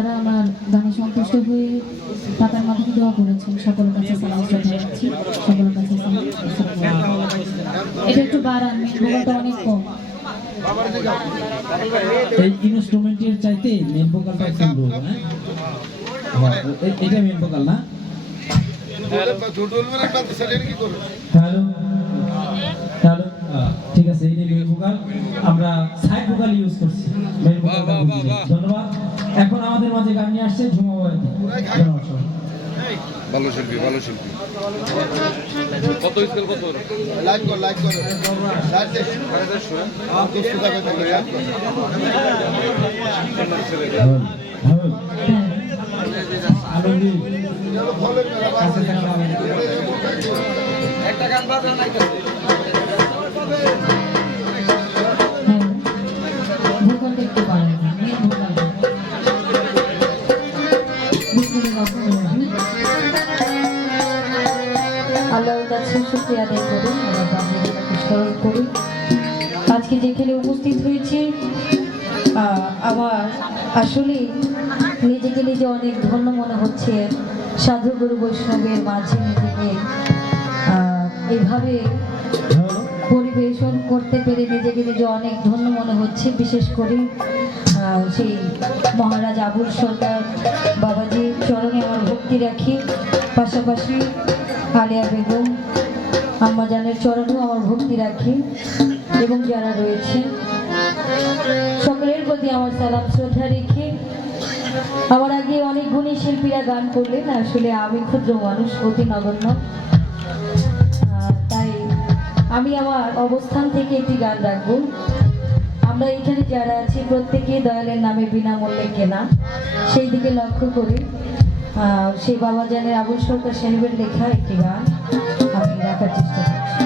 যারা আমার গানে সন্তুষ্ট হয়ে টাকার মাধ্যমে দোয়া করেছেন সকলের কাছে সালাম শ্রদ্ধা রাখছি, সকলের কাছে সালাম। এটা একটু বাড়ান, ভোকালটা অনেক কম। এই ইনস্ট্রুমেন্টের চাইতে মেন ভোকালটা একটু লো। হ্যাঁ, এটা মেন ভোকাল না? হ্যালো হ্যালো, ঠিক আছে, এই মেন ভোকাল। আমরা সাইড ভোকাল ইউজ করছি, মেন ভোকালটা বুঝিয়ে। ধন্যবাদ। এখন আমাদের মাঝে গান নিয়ে আসছে ঝুমা বাবাজি। ধন্যবাদ সবাই। ভালো শিল্পী, ভালো শিল্পী। কত স্কেল, কত লাইক কর, লাইক কর। লাইক দে, আর তো সুদা কথা বলে লাইক কর। আলমগীর একটা গান বাজা নাই তো। ভোকালটা একটু বাড়ান, মেন ভোকালটা। আল্লাহর কাছে শুকরিয়া আদায় করি, আমার বান্ধবীকে স্মরণ করি। আজকে যেখানে উপস্থিত হয়েছি, আমার আসলে নিজেকে নিজে অনেক ধন্য মনে হচ্ছে। সাধু গুরু বৈষ্ণবের মাঝে নিজেকে এইভাবে পরিবেশন করতে পেরে নিজেকে নিজে অনেক ধন্য মনে হচ্ছে। বিশেষ করে সেই মহারাজ আবুল সরকার বাবাজির চরণে আমার ভক্তি রাখি, পাশাপাশি আলিয়া বেগম আম্মাজানের চরণেও আমার ভক্তি রাখি, এবং যারা রয়েছে সকলের প্রতি আমার সালাম শ্রদ্ধা রেখে, আমার আগে অনেক গুণী শিল্পীরা গান করলেন। আসলে আমি ক্ষুদ্র মানুষ, অতি নগণ্য, তাই আমি আমার অবস্থান থেকে একটি গান রাখবো। আমরা এখানে যারা আছি প্রত্যেকে দয়ালের নামে বিনামূল্যে কেনা, সেই দিকে লক্ষ্য করে সেই বাবাজানের আবুল সরকার সাহেবের লেখা একটি গান আমি রাখার চেষ্টা করছি।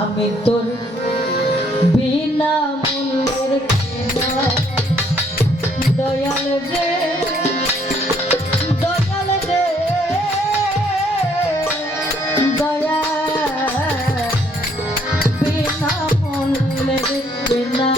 আমি তোর বিনামূল্যের কেনা, দয়াল রে দয়াল রে দয়া, বিনামূল্যের কেনা।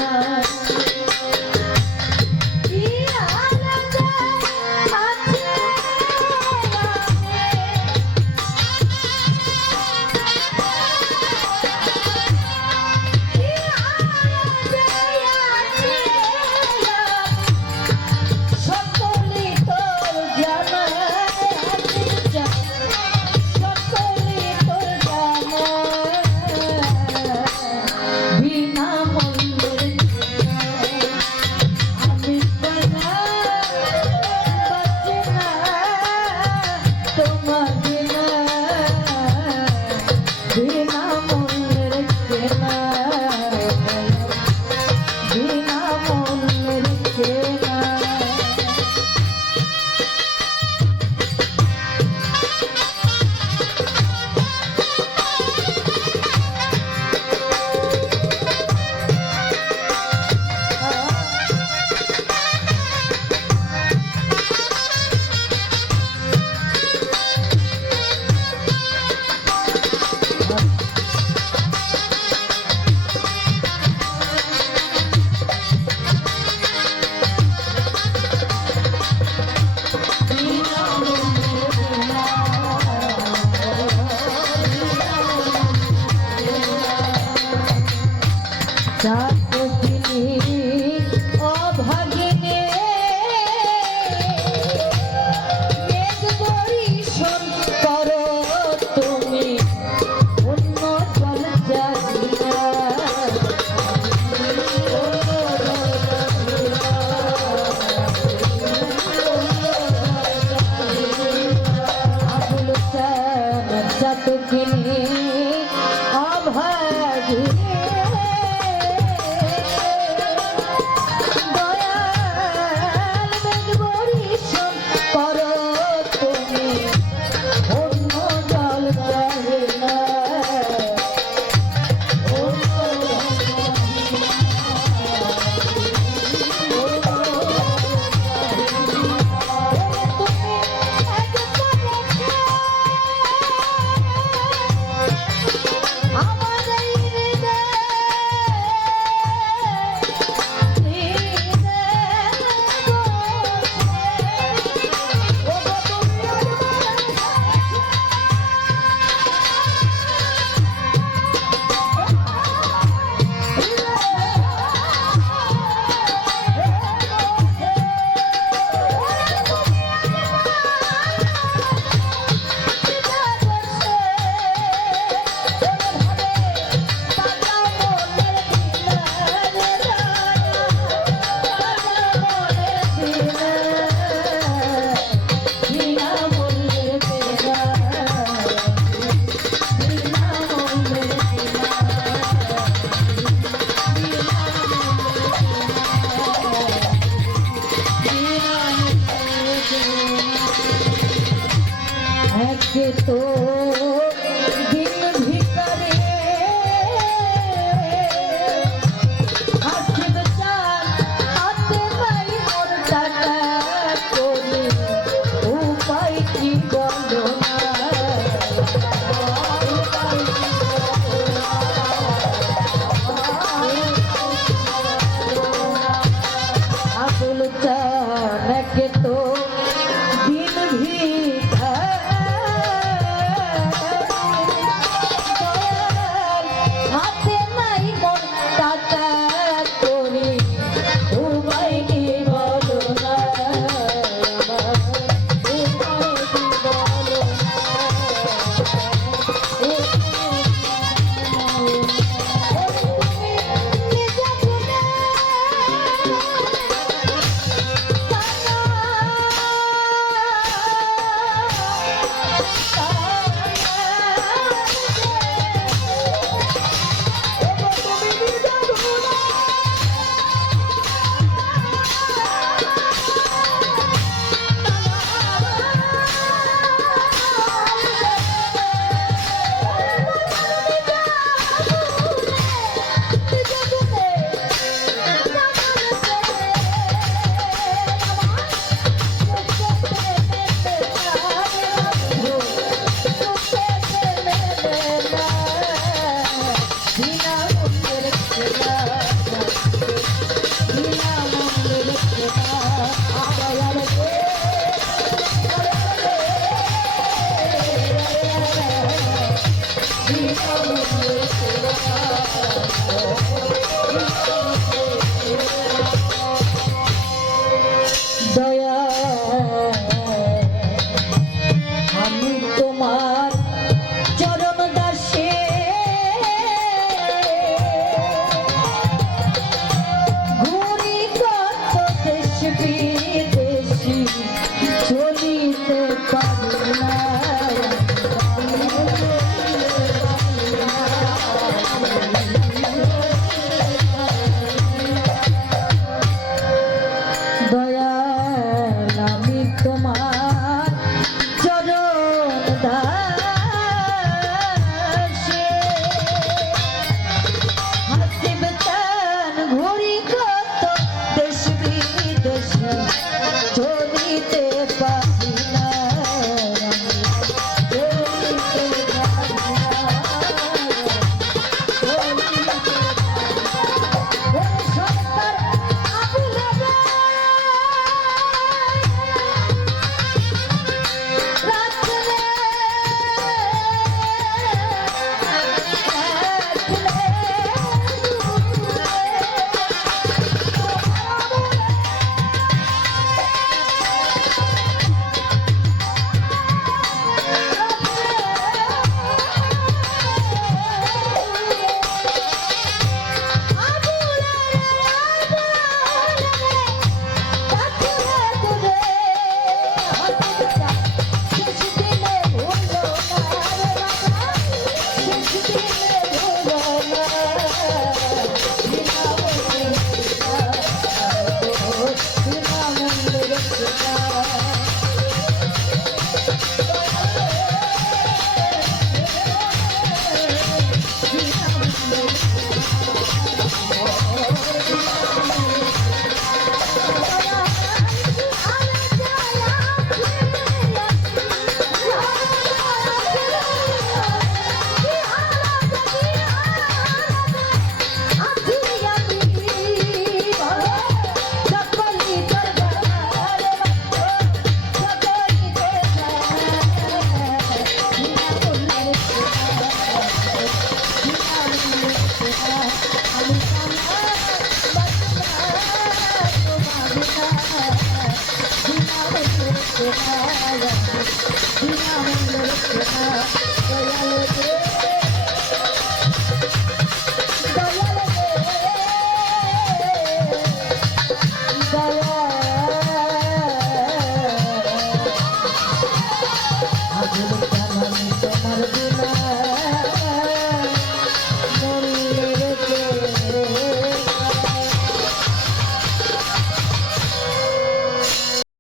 এক তো